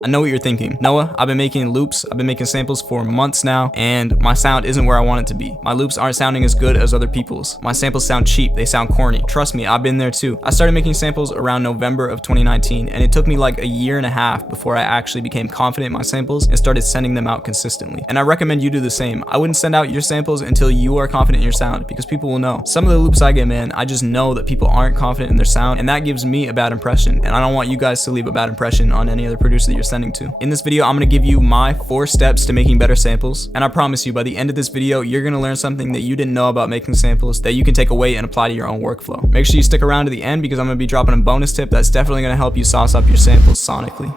I know what you're thinking. Noah, I've been making loops, I've been making samples for months now, and my sound isn't where I want it to be. My loops aren't sounding as good as other people's. My samples sound cheap, they sound corny. Trust me, I've been there too. I started making samples around November of 2019, and it took me like a year and a half before I actually became confident in my samples and started sending them out consistently. And I recommend you do the same. I wouldn't send out your samples until you are confident in your sound, because people will know. Some of the loops I get, man, I just know that people aren't confident in their sound, and that gives me a bad impression. And I don't want you guys to leave a bad impression on any other producer that you're sending to. In this video, I'm gonna give you my 4 steps to making better samples, and I promise you by the end of this video you're gonna learn something that you didn't know about making samples that you can take away and apply to your own workflow. Make sure you stick around to the end, because I'm gonna be dropping a bonus tip that's definitely gonna help you sauce up your samples sonically.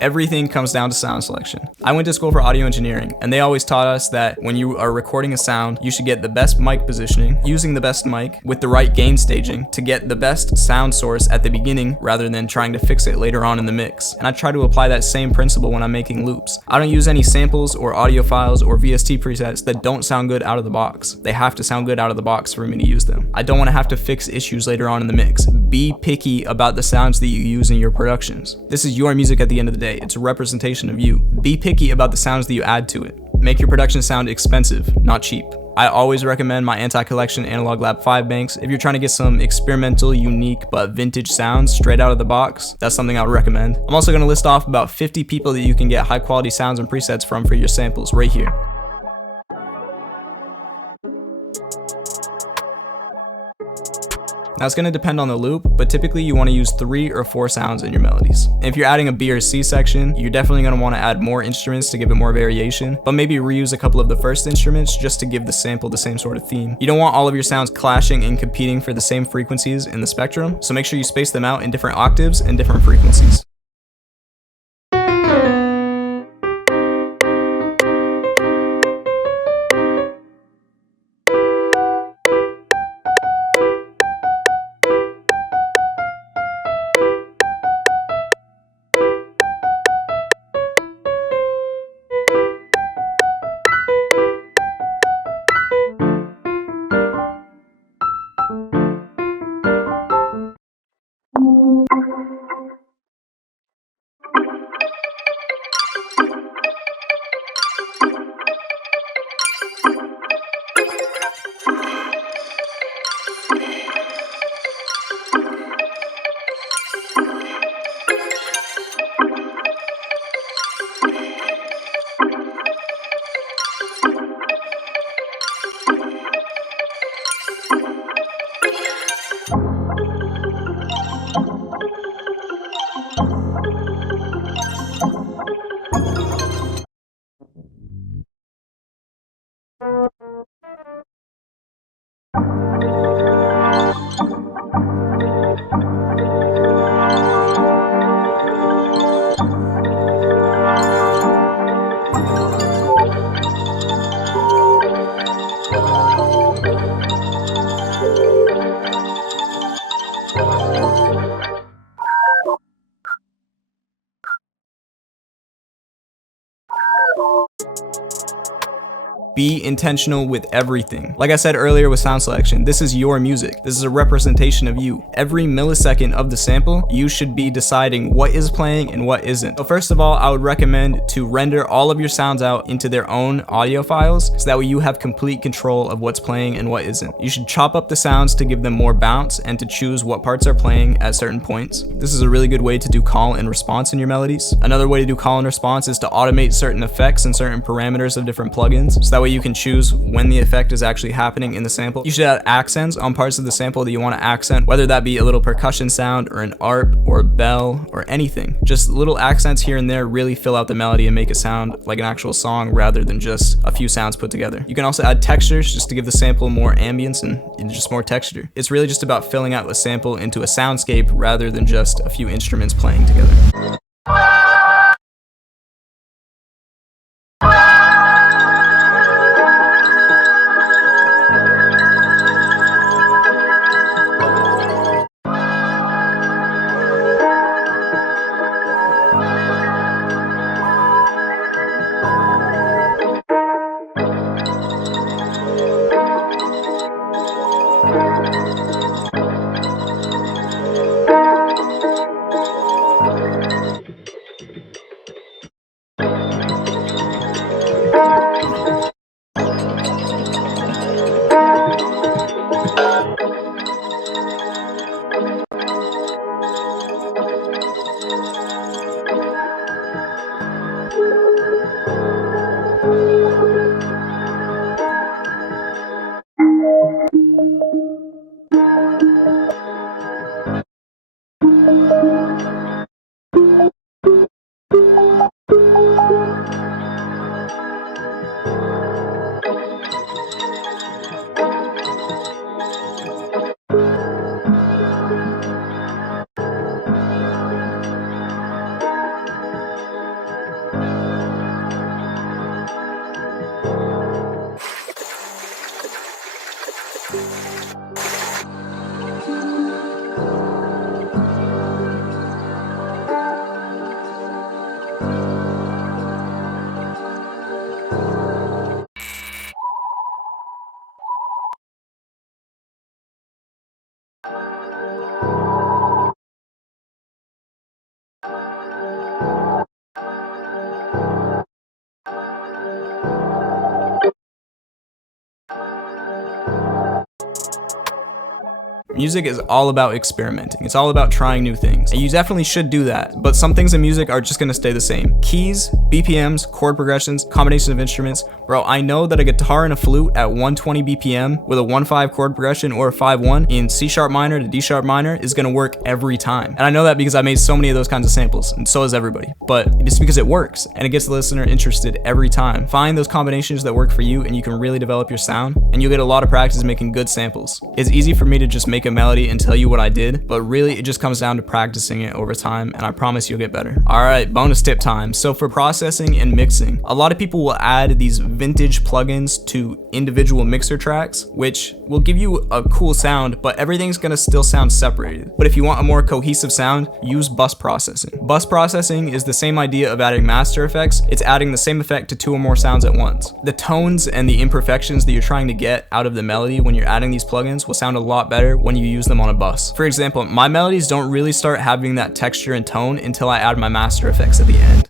Everything comes down to sound selection. I went to school for audio engineering, and they always taught us that when you are recording a sound, you should get the best mic positioning, using the best mic, with the right gain staging, to get the best sound source at the beginning rather than trying to fix it later on in the mix. And I try to apply that same principle when I'm making loops. I don't use any samples or audio files or VST presets that don't sound good out of the box. They have to sound good out of the box for me to use them. I don't want to have to fix issues later on in the mix. Be picky about the sounds that you use in your productions. This is your music at the end of the day. It's a representation of you. Be picky about the sounds that you add to it. Make your production sound expensive, not cheap. I always recommend my anti-collection Analog Lab 5 banks. If you're trying to get some experimental, unique, but vintage sounds straight out of the box, that's something I would recommend. I'm also going to list off about 50 people that you can get high quality sounds and presets from for your samples right here. Now it's going to depend on the loop, but typically you want to use 3 or 4 sounds in your melodies. And if you're adding a B or C section, you're definitely going to want to add more instruments to give it more variation, but maybe reuse a couple of the first instruments just to give the sample the same sort of theme. You don't want all of your sounds clashing and competing for the same frequencies in the spectrum, so make sure you space them out in different octaves and different frequencies. Be intentional with everything. Like I said earlier with sound selection, this is your music. This is a representation of you. Every millisecond of the sample, you should be deciding what is playing and what isn't. So first of all, I would recommend to render all of your sounds out into their own audio files, so that way you have complete control of what's playing and what isn't. You should chop up the sounds to give them more bounce and to choose what parts are playing at certain points. This is a really good way to do call and response in your melodies. Another way to do call and response is to automate certain effects and certain parameters of different plugins, so that way way you can choose when the effect is actually happening in the sample. You should add accents on parts of the sample that you want to accent, whether that be a little percussion sound or an arp or a bell or anything. Just little accents here and there really fill out the melody and make it sound like an actual song rather than just a few sounds put together. You can also add textures just to give the sample more ambience and just more texture. It's really just about filling out the sample into a soundscape rather than just a few instruments playing together. Music is all about experimenting. It's all about trying new things. And you definitely should do that, but some things in music are just gonna stay the same. Keys, BPMs, chord progressions, combination of instruments. Bro, I know that a guitar and a flute at 120 BPM with a 1-5 chord progression or a 5-1 in C sharp minor to D sharp minor is gonna work every time. And I know that because I made so many of those kinds of samples, and so has everybody. But it's because it works, and it gets the listener interested every time. Find those combinations that work for you, and you can really develop your sound, and you'll get a lot of practice making good samples. It's easy for me to just make a melody and tell you what I did, but really it just comes down to practicing it over time, and I promise you'll get better. Alright, bonus tip time. So for processing and mixing, a lot of people will add these vintage plugins to individual mixer tracks, which will give you a cool sound, but everything's gonna still sound separated. But if you want a more cohesive sound, use bus processing. Bus processing is the same idea of adding master effects. It's adding the same effect to 2 or more sounds at once. The tones and the imperfections that you're trying to get out of the melody when you're adding these plugins will sound a lot better when you use them on a bus. For example, my melodies don't really start having that texture and tone until I add my master effects at the end.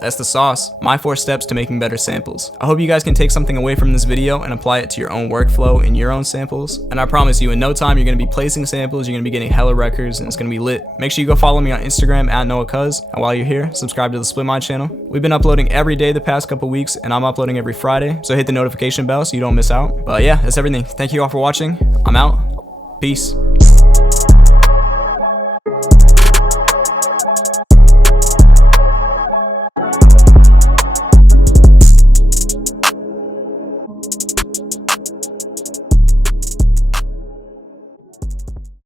That's the sauce. My 4 steps to making better samples. I hope you guys can take something away from this video and apply it to your own workflow in your own samples. And I promise you, in no time, you're gonna be placing samples, you're gonna be getting hella records, and it's gonna be lit. Make sure you go follow me on Instagram at NoahCuz. And while you're here, subscribe to the Splitmind channel. We've been uploading every day the past couple weeks, and I'm uploading every Friday. So hit the notification bell so you don't miss out. But yeah, that's everything. Thank you all for watching. I'm out. Peace.